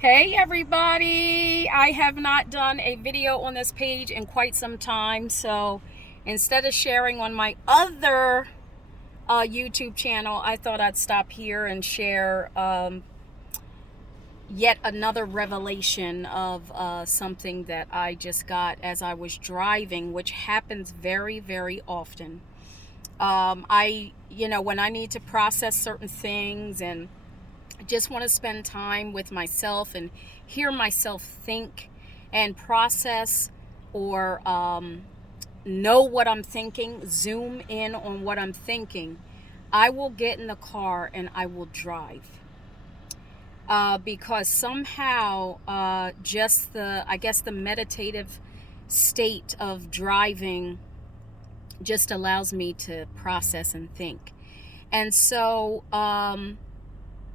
Hey everybody! I have not done a video on this page in quite some time, so instead of sharing on my other YouTube channel, I thought I'd stop here and share yet another revelation of something that I just got as I was driving, which happens very, very often. When I need to process certain things and just want to spend time with myself and hear myself think and process or know what I'm thinking, zoom in on what I'm thinking, I will get in the car and I will drive. Because somehow just the meditative state of driving just allows me to process and think. And so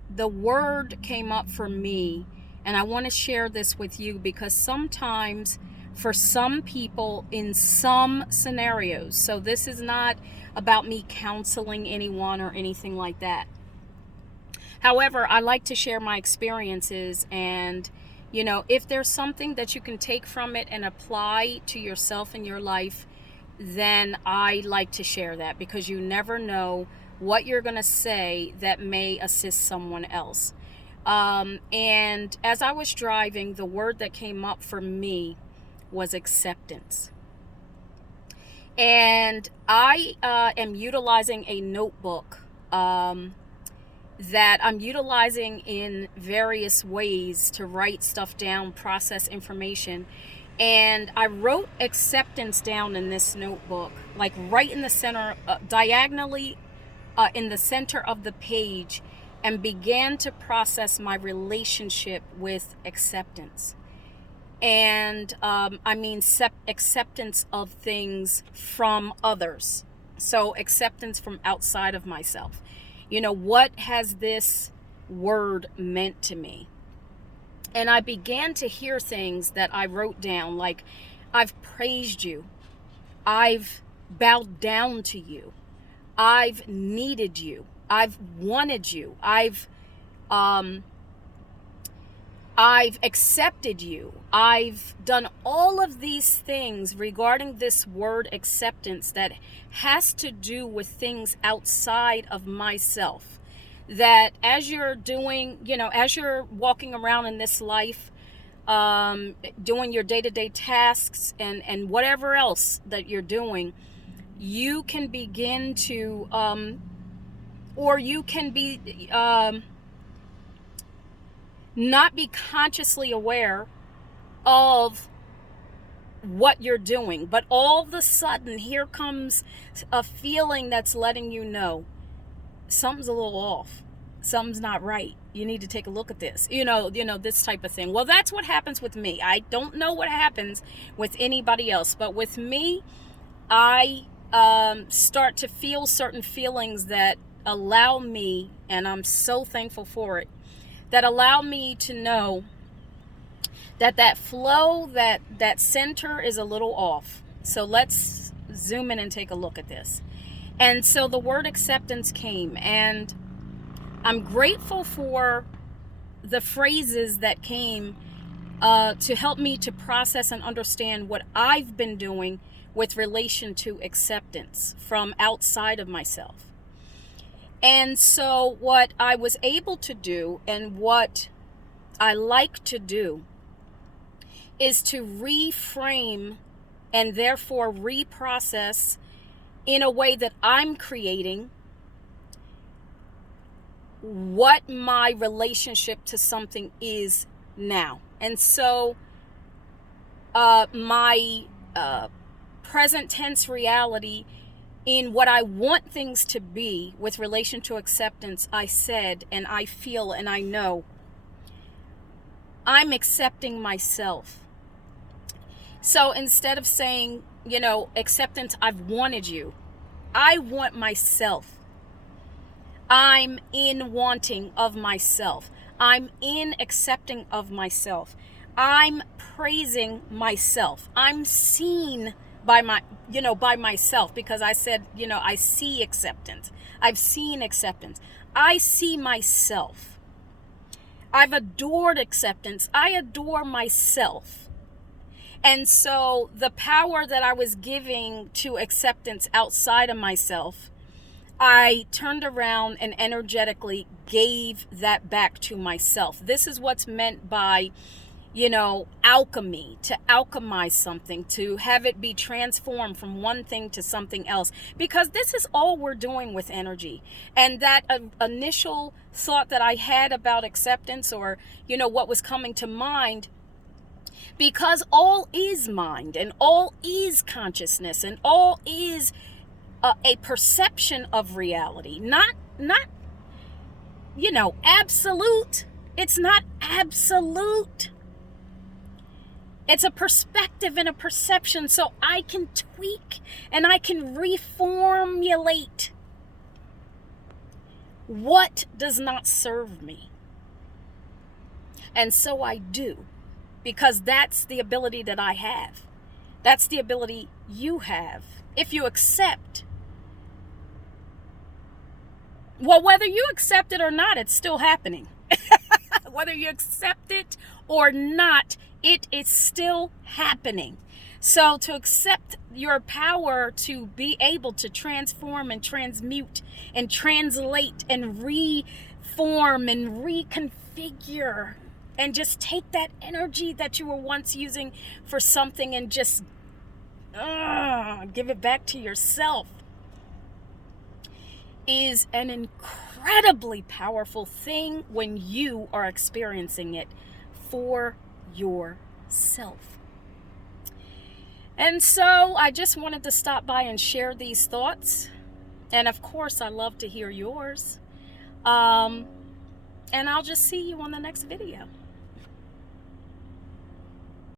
the word came up for me, and I want to share this with you because sometimes for some people in some scenarios, so this is not about me counseling anyone or anything like that. However, I like to share my experiences, and if there's something that you can take from it and apply to yourself in your life, then I like to share that, because you never know what you're going to say that may assist someone else. And as I was driving, the word that came up for me was acceptance. And I am utilizing a notebook that I'm utilizing in various ways to write stuff down, process information. And I wrote acceptance down in this notebook, like right in the center, diagonally in the center of the page, and began to process my relationship with acceptance. And acceptance of things from others. So acceptance from outside of myself. What has this word meant to me? And I began to hear things that I wrote down, like, I've praised you. I've bowed down to you. I've needed you. I've wanted you. I've accepted you. I've done all of these things regarding this word acceptance that has to do with things outside of myself. That as you're doing, as you're walking around in this life, doing your day-to-day tasks and whatever else that you're doing, you can begin to, or you can be, not be consciously aware of what you're doing. But all of a sudden, here comes a feeling that's letting you know something's a little off. Something's not right. You need to take a look at this. This type of thing. Well, that's what happens with me. I don't know what happens with anybody else, but with me, I start to feel certain feelings that allow me, and I'm so thankful for it, that allow me to know that flow, that center is a little off. So let's zoom in and take a look at this. And so the word acceptance came, and I'm grateful for the phrases that came to help me to process and understand what I've been doing with relation to acceptance from outside of myself. And so what I was able to do, and what I like to do, is to reframe and therefore reprocess in a way that I'm creating what my relationship to something is now. And so my present tense reality in what I want things to be with relation to acceptance, I said, and I feel, and I know, I'm accepting myself. So instead of saying, acceptance, I've wanted you, I want myself. I'm in wanting of myself. I'm in accepting of myself. I'm praising myself. I'm seen by myself, because I said, I see acceptance. I've seen acceptance. I see myself. I've adored acceptance. I adore myself. And so the power that I was giving to acceptance outside of myself, I turned around and energetically gave that back to myself. This is what's meant by, alchemy, to alchemize something, to have it be transformed from one thing to something else, because this is all we're doing with energy. And that initial thought that I had about acceptance, or, what was coming to mind, because all is mind and all is consciousness and all is a perception of reality, not absolute. It's not absolute. It's a perspective and a perception, so I can tweak and I can reformulate what does not serve me. And so I do, because that's the ability that I have. That's the ability you have. If you accept, well, whether you accept it or not, it's still happening. Whether you accept it or not, it is still happening. So to accept your power to be able to transform and transmute and translate and reform and reconfigure, and just take that energy that you were once using for something and just give it back to yourself, is an incredibly powerful thing when you are experiencing it for yourself. And so I just wanted to stop by and share these thoughts. And of course, I love to hear yours. And I'll just see you on the next video.